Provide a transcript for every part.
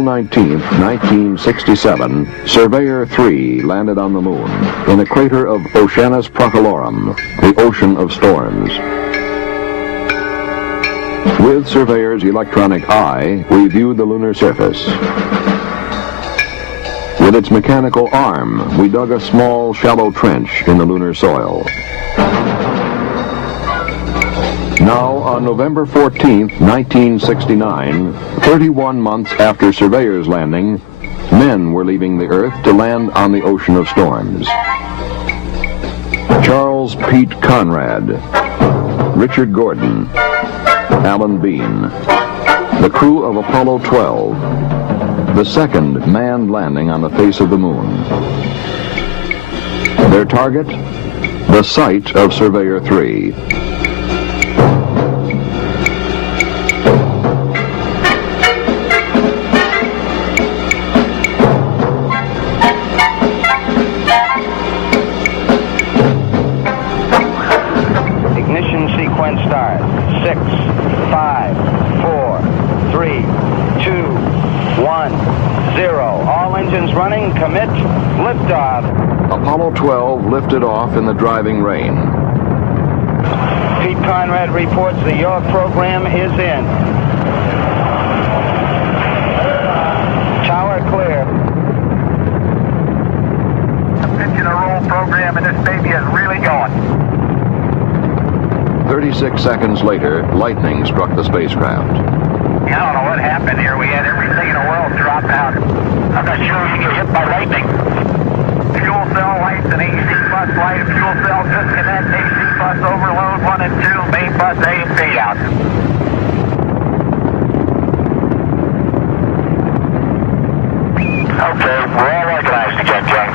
April 19th, 1967, Surveyor 3 landed on the moon in the crater of Oceanus Procellarum, the ocean of storms. With Surveyor's electronic eye, we viewed the lunar surface. With its mechanical arm, we dug a small, shallow trench in the lunar soil. Now, on November 14th, 1969, 31 months after Surveyor's landing, men were leaving the Earth to land on the ocean of storms. Charles Pete Conrad, Richard Gordon, Alan Bean, the crew of Apollo 12, the second manned landing on the face of the moon. Their target? The site of Surveyor 3. Start. 6, 5, 4, 3, 2, 1, 0. All engines running. Commit. Liftoff. Apollo 12 lifted off in the driving rain. Pete Conrad reports the yaw program is in. Tower clear. The pitch and a roll program, and this baby is really going. 36 seconds later, lightning struck the spacecraft. I don't know what happened here. We had everything in the world drop out. I'm not sure if you get hit by lightning. Fuel cell lights and AC bus light. Fuel cell disconnect. AC bus overload 1 and 2. Main bus A and B out. Okay, we're all organized again, Jay.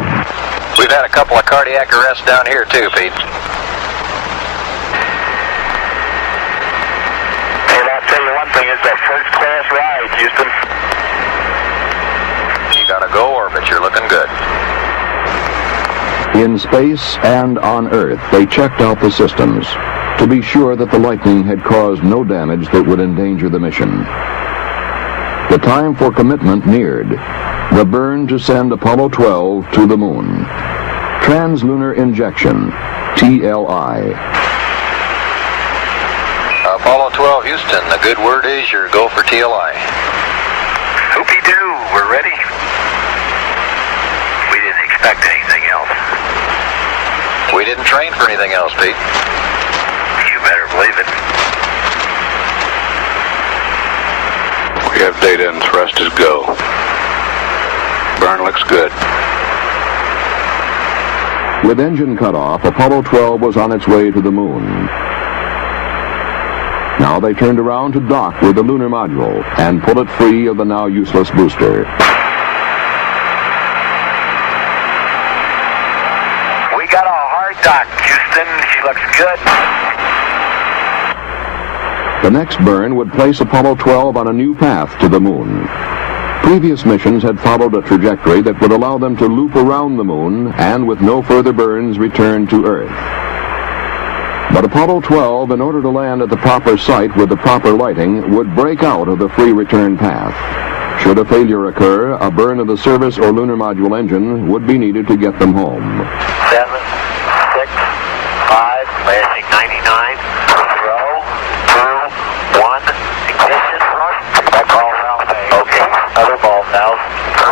We've had a couple of cardiac arrests down here too, Pete. It's a first-class ride, Houston. You gotta go orbit. You're looking good. In space and on Earth, they checked out the systems to be sure that the lightning had caused no damage that would endanger the mission. The time for commitment neared. The burn to send Apollo 12 to the moon. Translunar injection, TLI. Apollo 12, Houston, the good word is your go for TLI. Hoopy-doo, we're ready. We didn't expect anything else. We didn't train for anything else, Pete. You better believe it. We have data and thrust is go. Burn looks good. With engine cut off, Apollo 12 was on its way to the moon. Now they turned around to dock with the lunar module and pull it free of the now useless booster. We got a hard dock, Houston. She looks good. The next burn would place Apollo 12 on a new path to the moon. Previous missions had followed a trajectory that would allow them to loop around the moon and with no further burns return to Earth. But Apollo 12, in order to land at the proper site with the proper lighting, would break out of the free return path. Should a failure occur, a burn of the service or lunar module engine would be needed to get them home. 7, 6, 5, landing 99, 0, 2, 1, ignition, thrust. That ball valve A. Okay, other ball valve. 3,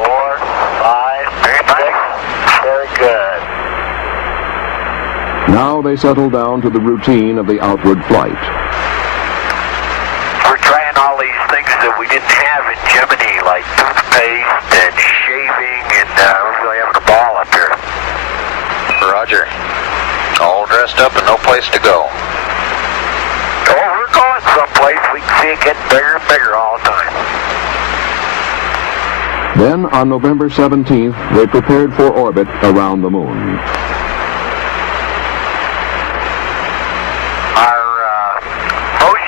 4, 5, 6, very good. Now they settle down to the routine of the outward flight. We're trying all these things that we didn't have in Gemini, like toothpaste and shaving, and we're really having a ball up here. Roger. All dressed up and no place to go. Oh, we're going someplace. We can see it getting bigger and bigger all the time. Then, on November 17th, they prepared for orbit around the moon.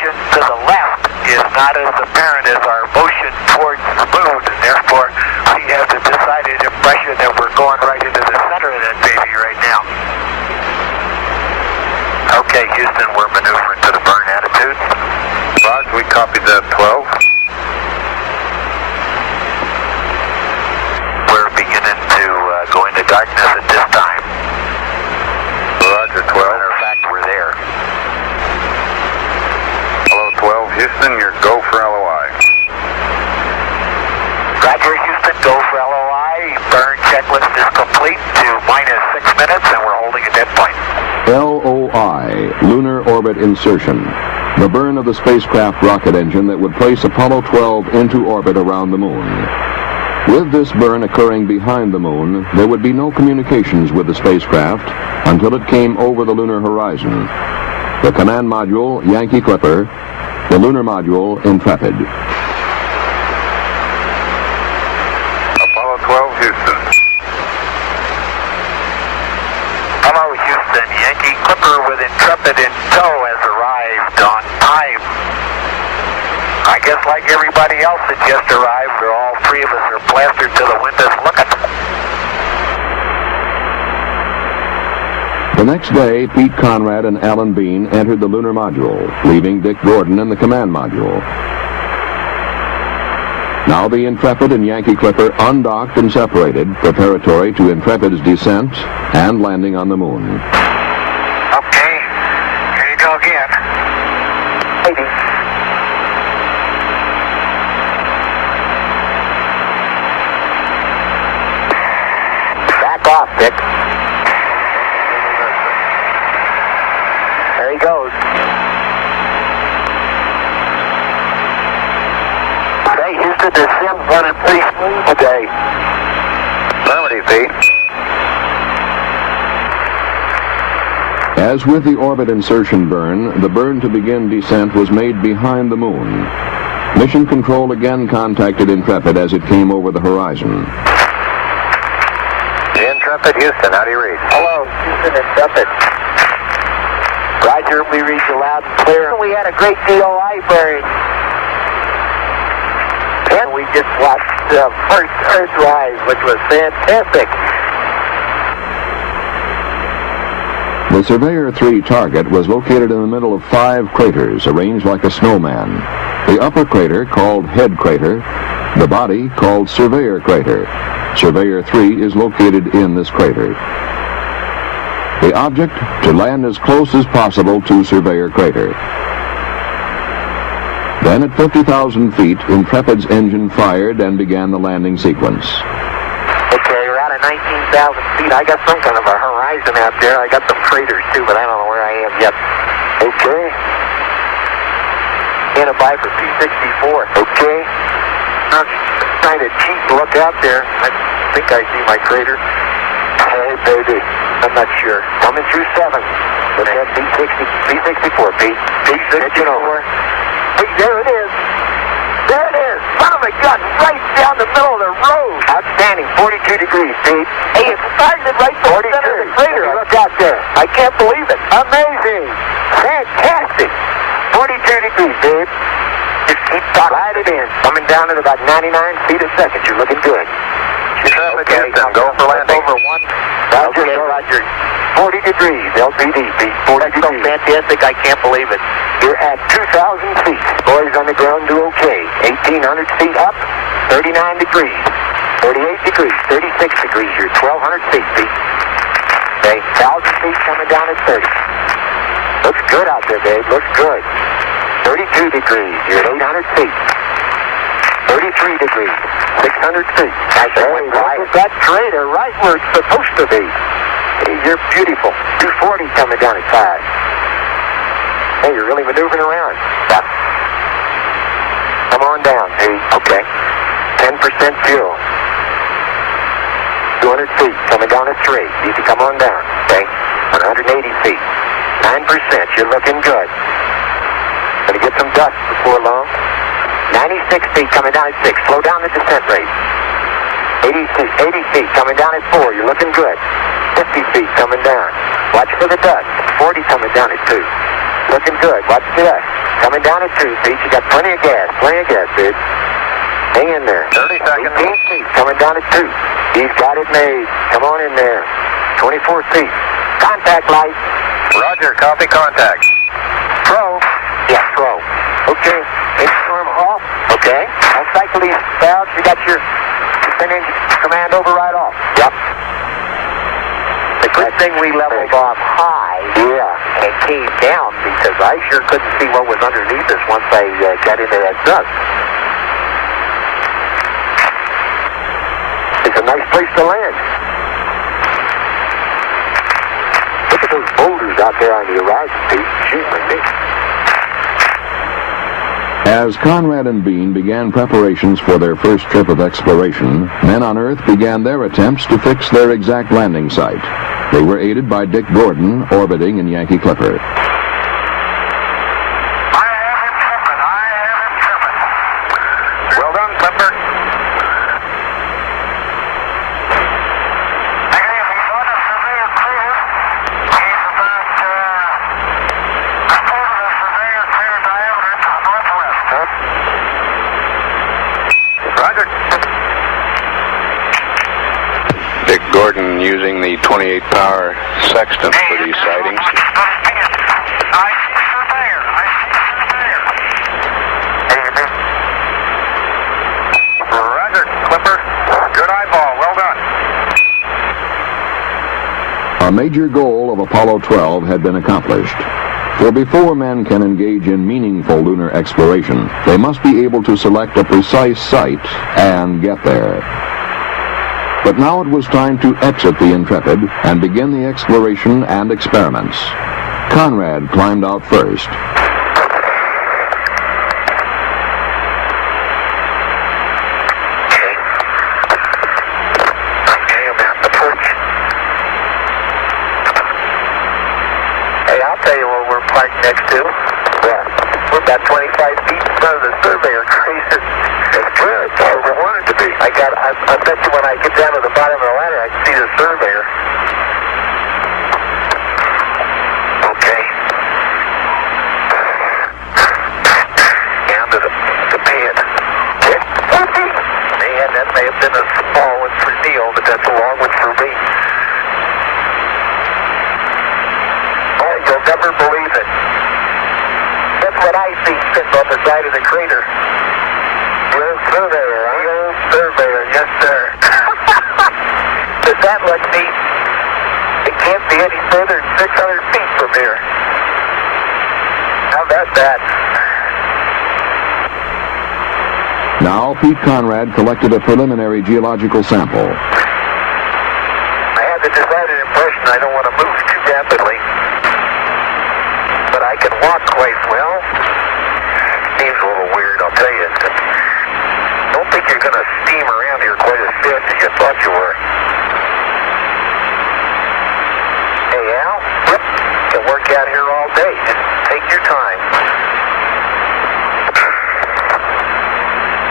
To the left is not as apparent as our motion towards the moon, and therefore we have the decided impression that we're going right into the center of that baby right now. Okay, Houston, we're maneuvering to the burn attitude. Roger, we copied that 12. Roger, Houston, go for LOI. Burn checklist is complete to minus 6 minutes, and we're holding a dead point. LOI, Lunar Orbit Insertion. The burn of the spacecraft rocket engine that would place Apollo 12 into orbit around the moon. With this burn occurring behind the moon, there would be no communications with the spacecraft until it came over the lunar horizon. The command module, Yankee Clipper. The lunar module, Intrepid. Apollo 12, Houston. Hello, Houston. Yankee Clipper with Intrepid in tow has arrived on time. I guess like everybody else that just arrived, all three of us are plastered to the windows looking. The next day, Pete Conrad and Alan Bean entered the lunar module, leaving Dick Gordon in the command module. Now the Intrepid and Yankee Clipper undocked and separated, preparatory to Intrepid's descent and landing on the moon. Okay, here you go again. Maybe. Back off, Dick. There he goes. Hey, Houston, descent running pretty smooth today. 70 feet. As with the orbit insertion burn, the burn to begin descent was made behind the moon. Mission Control again contacted Intrepid as it came over the horizon. Intrepid, Houston, how do you read? Hello, Houston, Intrepid. Roger, we read you loud and clear. We had a great DOI burn. And we just watched the first Earthrise, which was fantastic. The Surveyor 3 target was located in the middle of 5 craters arranged like a snowman. The upper crater, called Head Crater, the body, called Surveyor Crater. Surveyor 3 is located in this crater. The object, to land as close as possible to Surveyor Crater. Then at 50,000 feet, Intrepid's engine fired and began the landing sequence. Okay, we're out at 19,000 feet. I got some kind of a horizon out there. I got some craters too, but I don't know where I am yet. Okay. And a Viper 264. Okay. I'm trying to cheat and look out there. I think I see my crater. Hey, baby. I'm not sure. Coming through 7. But that B64, Pete. B64. Hey, there it is. There it is. Son of a gun, right down the middle of the road. Outstanding. 42 degrees, Pete. Hey, it's targeted right to the center of the crater. Look out there. I can't believe it. Amazing. Fantastic. 42 degrees, babe. Just keep slide it in. Coming down at about 99 feet a second. You're looking good. Okay, go for landing. Over 1. Roger, okay. Roger. 40 degrees, LPD, Pete. 40 degrees. So fantastic, I can't believe it. You're at 2,000 feet. Boys on the ground do okay. 1,800 feet up, 39 degrees. 38 degrees, 36 degrees. You're 1,200 feet, Pete. Okay, 1,000 feet coming down at 30. Looks good out there, babe. Looks good. 32 degrees. You're at 800 feet. 33 degrees. 600 feet. Hey, look at that crater right where it's supposed to be. Hey, you're beautiful. 240 coming down at 5. Hey, you're really maneuvering around. Yeah. Come on down, Pete. Okay. 10% fuel. 200 feet. Coming down at 3. Need to come on down. Okay. 180 feet. 9%. You're looking good. Gonna get some dust before long. 96 feet coming down at 6. Slow down the descent rate. 80 feet coming down at 4. You're looking good. 50 feet coming down. Watch for the dust. 40 coming down at 2. Looking good. Watch the dust. Coming down at 2 feet. You got plenty of gas. Plenty of gas, dude. Hang in there. 30 seconds. 18 feet coming down at 2. He's got it made. Come on in there. 24 feet. Contact light. Roger, copy contact. Pro. Yeah, pro. Okay. Storm off. Okay. I'll cycle these valves. You got your descending command override off. Yep. The good thing we leveled off high. Yeah. And came down because I sure couldn't see what was underneath us once I got into that dust. safe place to land. Look at those boulders out there on the horizon, Pete. Shoot my dick. As Conrad and Bean began preparations for their first trip of exploration, men on Earth began their attempts to fix their exact landing site. They were aided by Dick Gordon, orbiting in Yankee Clipper. Well done, Clipper. Dick Gordon using the 28 power sextant for these sightings. Roger, Clipper. Good eyeball. Well done. A major goal of Apollo 12 had been accomplished. For before men can engage in meaningful lunar exploration, they must be able to select a precise site and get there. But now it was time to exit the Intrepid and begin the exploration and experiments. Conrad climbed out first. Next to? Yeah. We're about 25 feet in front of the surveyor crater. That's good. That's where we want it to be. I bet you when I get down to the bottom of the ladder, I can see the surveyor. Okay. Down to the pin. Man, that may have been a small one for Neil, but that's a long one for me. Oh, you'll never believe it. That's what I see sitting on the side of the crater. The old surveyor, huh? The old surveyor, yes, sir. Does that look neat? It can't be any further than 600 feet from here. How about that? Now, Pete Conrad collected a preliminary geological sample. I have the decided impression I don't want to move too rapidly. But I can walk quite well. Seems a little weird, I'll tell you. Don't think you're going to steam around here quite as fast as you thought you were. Hey, Al, you can work out here all day. Just take your time.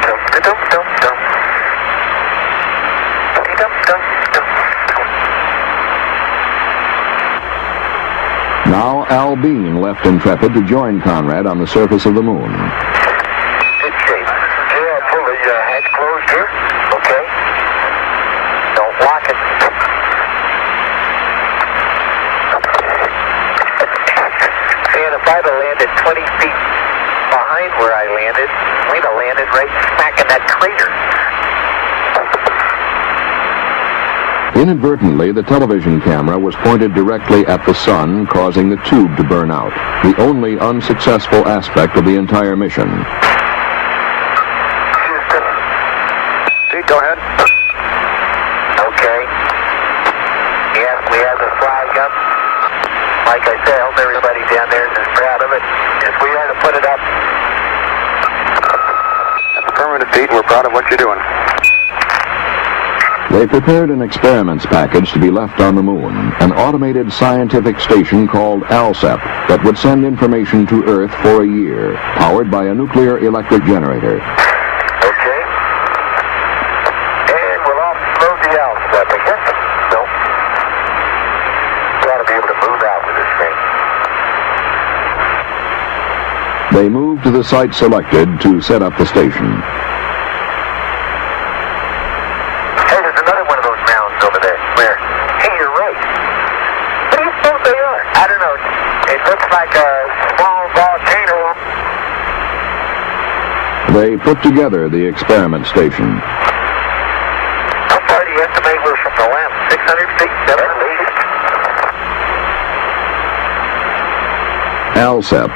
Dum-da-dum-dum-dum. Dum-dum-dum-dum. Now Al Bean left Intrepid to join Conrad on the surface of the moon. Good shape. Yeah, pull the hatch closed here. Okay. Don't lock it. And if I'd have landed 20 feet behind where I landed, we'd have landed right smack in that crater. Inadvertently, the television camera was pointed directly at the sun, causing the tube to burn out, the only unsuccessful aspect of the entire mission. Pete, go ahead. Okay. Yes, we have the flag up. Like I said, I hope everybody down there is proud of it. Yes, we are to put it up. Affirmative, Pete. We're proud of what you're doing. They prepared an experiments package to be left on the moon, an automated scientific station called ALSEP that would send information to Earth for a year, powered by a nuclear electric generator. Okay. And we'll offload the ALSEP, I guess. No. We ought to be able to move out with this thing. They moved to the site selected to set up the station. They put together the experiment station. How far do you estimate we're from the lamp? 600 feet? At least. ALSEP,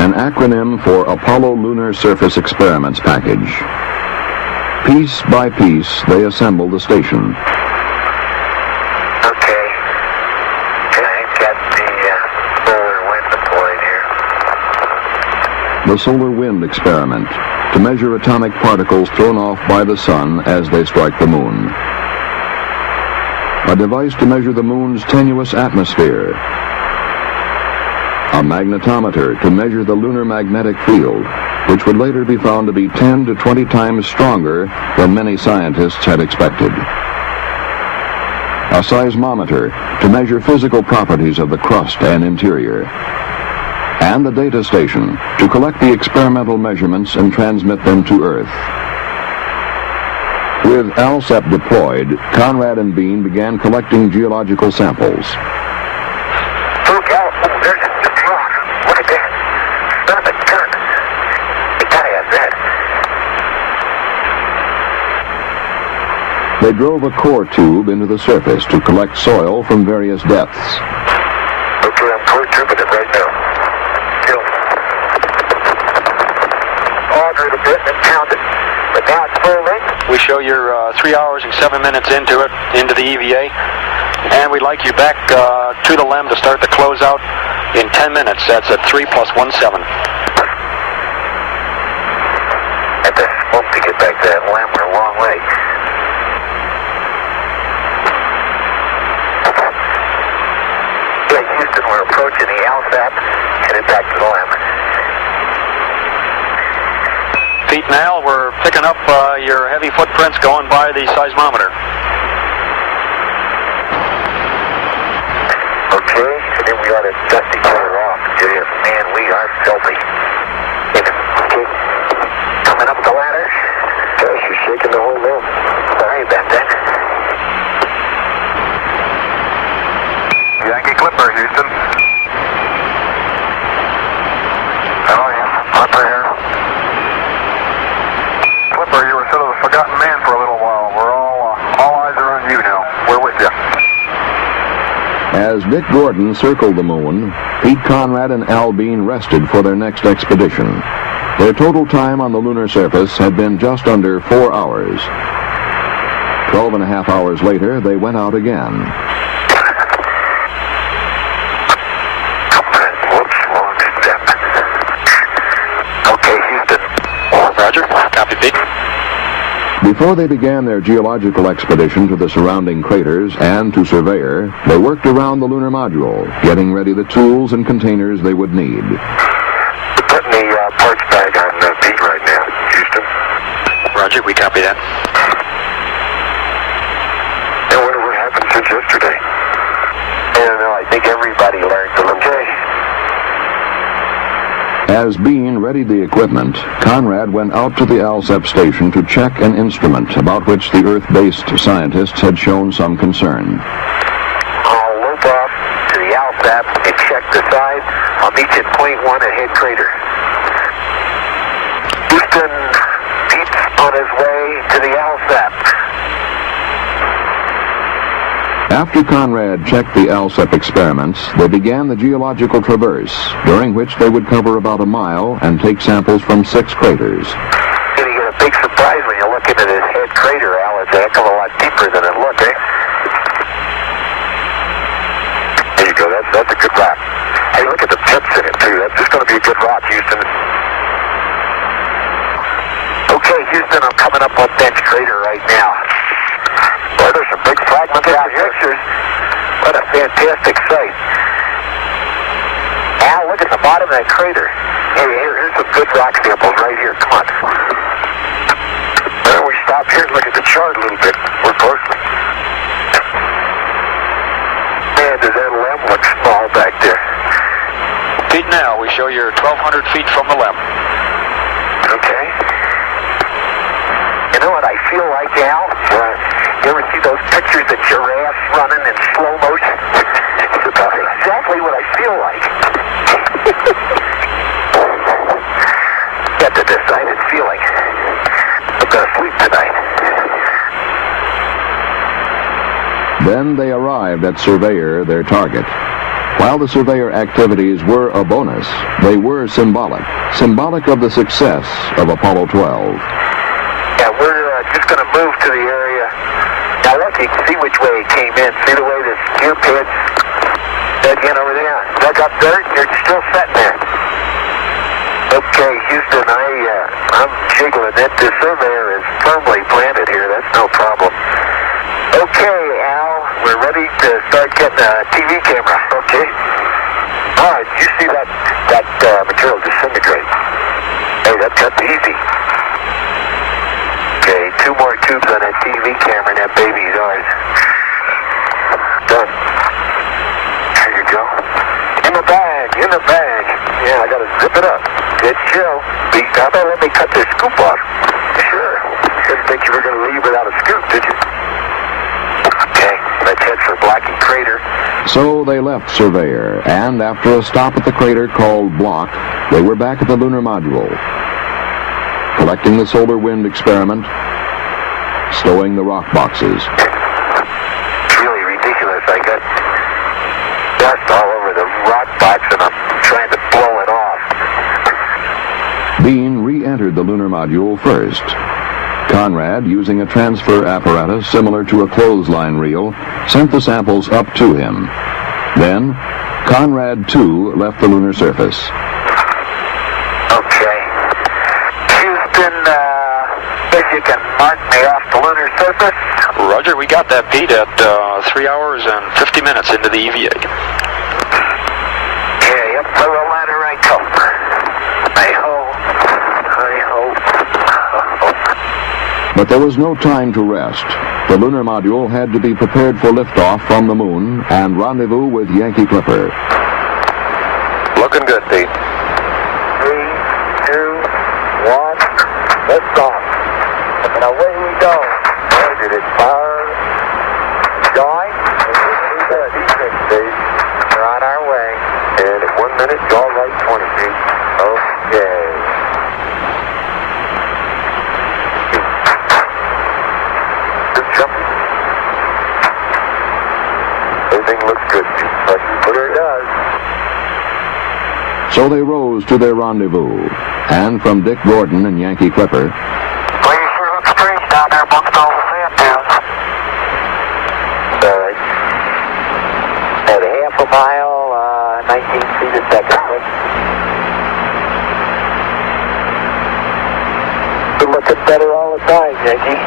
an acronym for Apollo Lunar Surface Experiments Package. Piece by piece, they assembled the station. the solar wind experiment, to measure atomic particles thrown off by the sun as they strike the moon. A device to measure the moon's tenuous atmosphere. A magnetometer to measure the lunar magnetic field, which would later be found to be 10 to 20 times stronger than many scientists had expected. A seismometer to measure physical properties of the crust and interior. And the data station to collect the experimental measurements and transmit them to Earth. With ALSEP deployed, Conrad and Bean began collecting geological samples. Look out! There's a rock. Look at that. Son of a gun. They gotta have that. They drove a core tube into the surface to collect soil from various depths. Okay, I'm core tubing it right now. Kill. Auger it a bit and pound it. But now it's full length. We show you're 3 hours and 7 minutes into it, into the EVA, and we'd like you back to the LEM to start the closeout in 10 minutes. That's at 3 + 1/7. At the smoke to get back to that LEM, we're a long way. Yeah, Houston, we're approaching the ALSAP, headed back to the LEM. Pete and Al, we're picking up your heavy footprints going by the seismometer. Okay, and then we ought to dust each other off. Man, we are filthy. Okay, coming up the ladder. Gosh, you're shaking the whole room. Sorry about that. Yankee Clipper, Houston. Hello, yeah. Clipper here. Clipper, you were sort of a forgotten man for a little while. We're all eyes are on you now. We're with you. As Dick Gordon circled the moon, Pete Conrad and Al Bean rested for their next expedition. Their total time on the lunar surface had been just under 4 hours. 12.5 hours later, they went out again. Whoops, wrong step. Okay, Houston. Roger. Copy, Pete. Before they began their geological expedition to the surrounding craters and to Surveyor, they worked around the lunar module, getting ready the tools and containers they would need. We're putting the parts bag on Pete right now, Houston. Roger, we copy that. And what happened since yesterday? I don't know, I think everybody learned a little. Okay. As Bean readied the equipment, Conrad went out to the ALSEP station to check an instrument about which the Earth-based scientists had shown some concern. I'll loop off to the ALSAP and check the side. I'll meet you at point 1 at head crater. Houston, Pete's on his way to the ALSAP. After Conrad checked the ALSEP experiments, they began the geological traverse, during which they would cover about a mile and take samples from 6 craters. You get a big surprise when you look into this head crater, Al. It's a heck of a lot deeper than it looked, eh? There you go. That's a good rock. Hey, look at the tips in it, too. That's just going to be a good rock, Houston. Okay, Houston, I'm coming up on Bench Crater right now. Boy, there's some big fragments out here. What a fantastic sight. Al, look at the bottom of that crater. Here's some good rock samples right here. Come on. Well, we stop here and look at the chart a little bit more closely. Man, does that LEM look small back there. Pete, now we show you're 1,200 feet from the LEM. Okay. You know what I feel like, Al? You ever see those pictures of giraffes running in slow motion? That's exactly what I feel like. Got the decided feeling. I'm going to sleep tonight. Then they arrived at Surveyor, their target. While the Surveyor activities were a bonus, they were symbolic of the success of Apollo 12. Yeah, we're just going to move to the area. Now look, you can see which way it came in. See the way this gear pad's dug in over there? Dug up dirt, you're still sitting there. Okay, Houston, I'm jiggling it. The surveyor is firmly planted here. That's no problem. Okay, Al, we're ready to start getting a TV camera. Okay. All right, you see that material disintegrate. Hey, that's easy. Okay, 2 more tubes on that TV camera and that baby's ours. Done. There you go. In the bag. Yeah, I gotta zip it up. Good show. How about let me cut this scoop off? Sure. Didn't think you were gonna leave without a scoop, did you? Okay, let's head for Blackie Crater. So they left Surveyor, and after a stop at the crater called Block, they were back at the lunar module, collecting the solar wind experiment, stowing the rock boxes. It's really ridiculous. I got dust all over the rock box, and I'm trying to blow it off. Bean re-entered the lunar module first. Conrad, using a transfer apparatus similar to a clothesline reel, sent the samples up to him. Then, Conrad, too, left the lunar surface. Okay. Houston, if you can mark me off the lunar surface. Roger, we got that beat at 3 hours and 50 minutes into the EVA. Yeah, up for the ladder I come. I hope. But there was no time to rest. The lunar module had to be prepared for liftoff from the moon and rendezvous with Yankee Clipper. Looking good, Pete. 3, 2, 1, lift off. And away we go. Boy, did it burn. Join. We're on our way. And at 1 minute, go right 20 feet. Okay. Good jump. Everything looks good. But it does. So they rose to their rendezvous, and from Dick Gordon and Yankee Clipper, Well, you sure look strange down there amongst all the sand dunes. All right. At half a mile, 19 feet a second. You're looking better all the time, Yankee.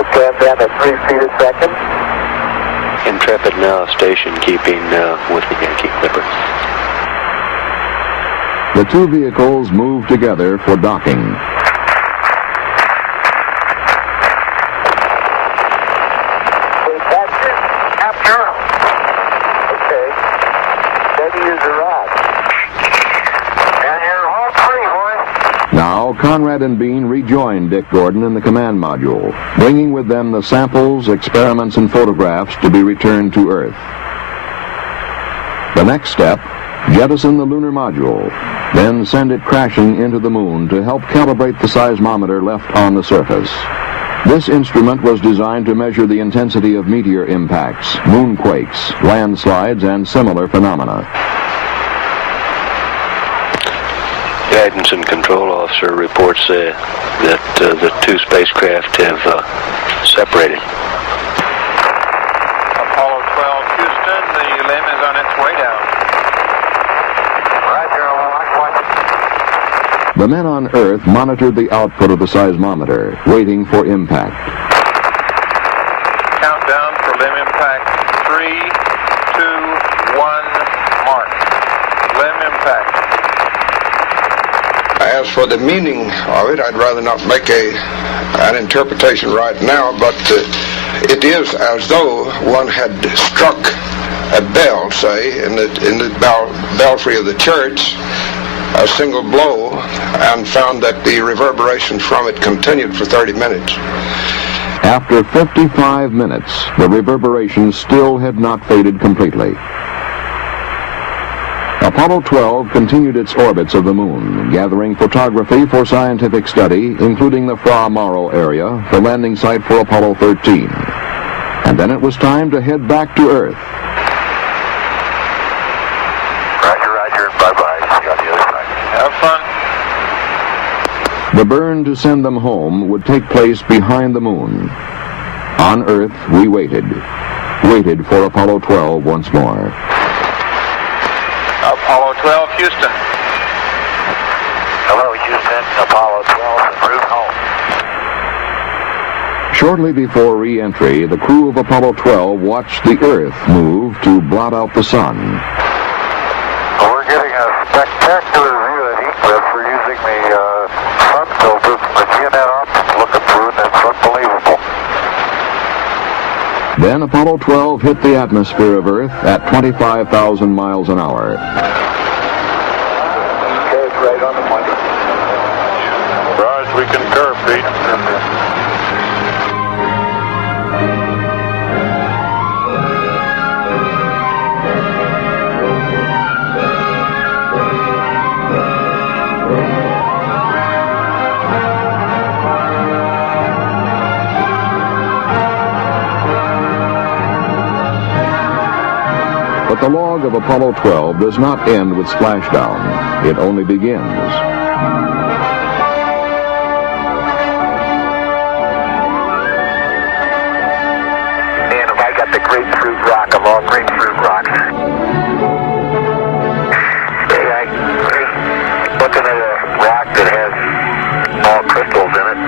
Okay, I'm down to 3 feet a second. Intrepid now station keeping with the Yankee Clipper. the two vehicles moved together for docking. Now, Conrad and Bean rejoined Dick Gordon in the command module, bringing with them the samples, experiments, and photographs to be returned to Earth. The next step, jettison the lunar module, then send it crashing into the moon to help calibrate the seismometer left on the surface. This instrument was designed to measure the intensity of meteor impacts, moonquakes, landslides, and similar phenomena. Guidance and control officer reports that the two spacecraft have separated. Apollo 12, Houston, the LEM is on its way down. Roger, The men on Earth monitored the output of the seismometer, waiting for impact. countdown for LEM impact. 3, 2, 1, mark. LEM impact. As for the meaning of it, I'd rather not make an interpretation right now, but it is as though one had struck a bell, say, in the belfry of the church, a single blow, and found that the reverberations from it continued for 30 minutes. After 55 minutes, the reverberations still had not faded completely. Apollo 12 continued its orbits of the moon, gathering photography for scientific study, including the Fra Mauro area, the landing site for Apollo 13. And then it was time to head back to Earth. Roger, bye-bye. See you on the other side. Have fun. The burn to send them home would take place behind the moon. On Earth, we waited for Apollo 12 once more. 12, Houston. Hello, Houston. Apollo 12 en route home. Shortly before re-entry, the crew of Apollo 12 watched the Earth move to blot out the sun. We're getting a spectacular view at egress. We're using the sun filter from the GNN optics looking through, and it's unbelievable. Then Apollo 12 hit the atmosphere of Earth at 25,000 miles an hour. Okay, it's right on the money. Raj, we concur, Pete. But the log of Apollo 12 does not end with splashdown. It only begins. And if I got the grapefruit rock of all grapefruit rocks. Hey, I'm looking at a rock that has all crystals in it.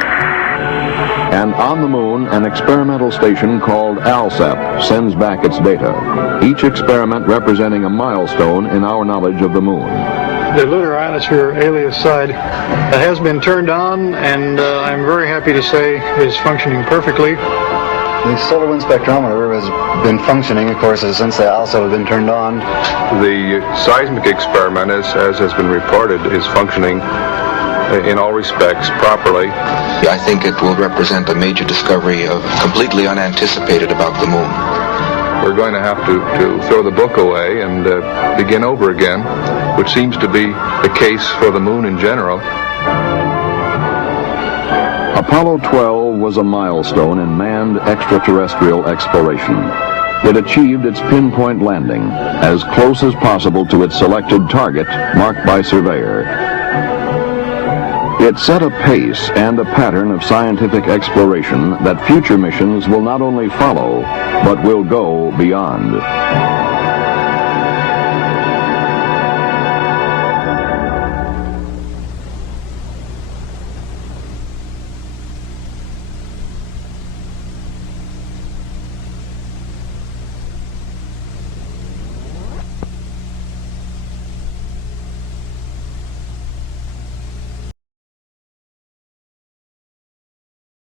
And on the moon, an experimental station called ALSAP sends back its data, each experiment representing a milestone in our knowledge of the moon. The lunar ionosphere alias side has been turned on, and I'm very happy to say is functioning perfectly. The solar wind spectrometer has been functioning, of course, since they also have been turned on. The seismic experiment, as has been reported, is functioning in all respects properly. I think it will represent a major discovery of completely unanticipated about the moon. We're going to have to throw the book away and begin over again, which seems to be the case for the moon in general. Apollo 12 was a milestone in manned extraterrestrial exploration. It achieved its pinpoint landing, as close as possible to its selected target, marked by Surveyor. It set a pace and a pattern of scientific exploration that future missions will not only follow, but will go beyond.